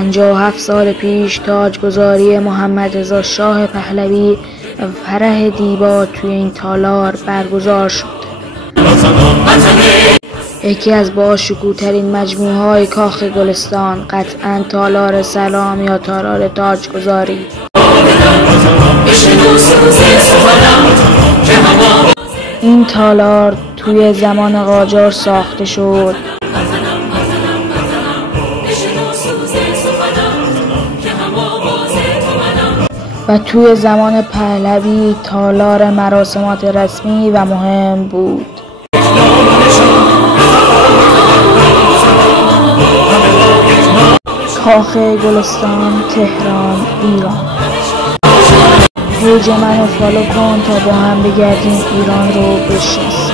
57 سال پیش تاجگذاری محمد رضا شاه پهلوی و فرح دیبا توی این تالار برگزار شد. یکی از باشکوه‌ترین مجموعه‌های کاخ گلستان قطعاً تالار سلام یا تالار تاجگذاری. این تالار توی زمان قاجار ساخته شد و توی زمان پهلوی تالار مراسمات رسمی و مهم بود. کاخ گلستان، تهران، ایران. پیج منو فالو کن تا با هم بگردیم ایران رو بشناسیم.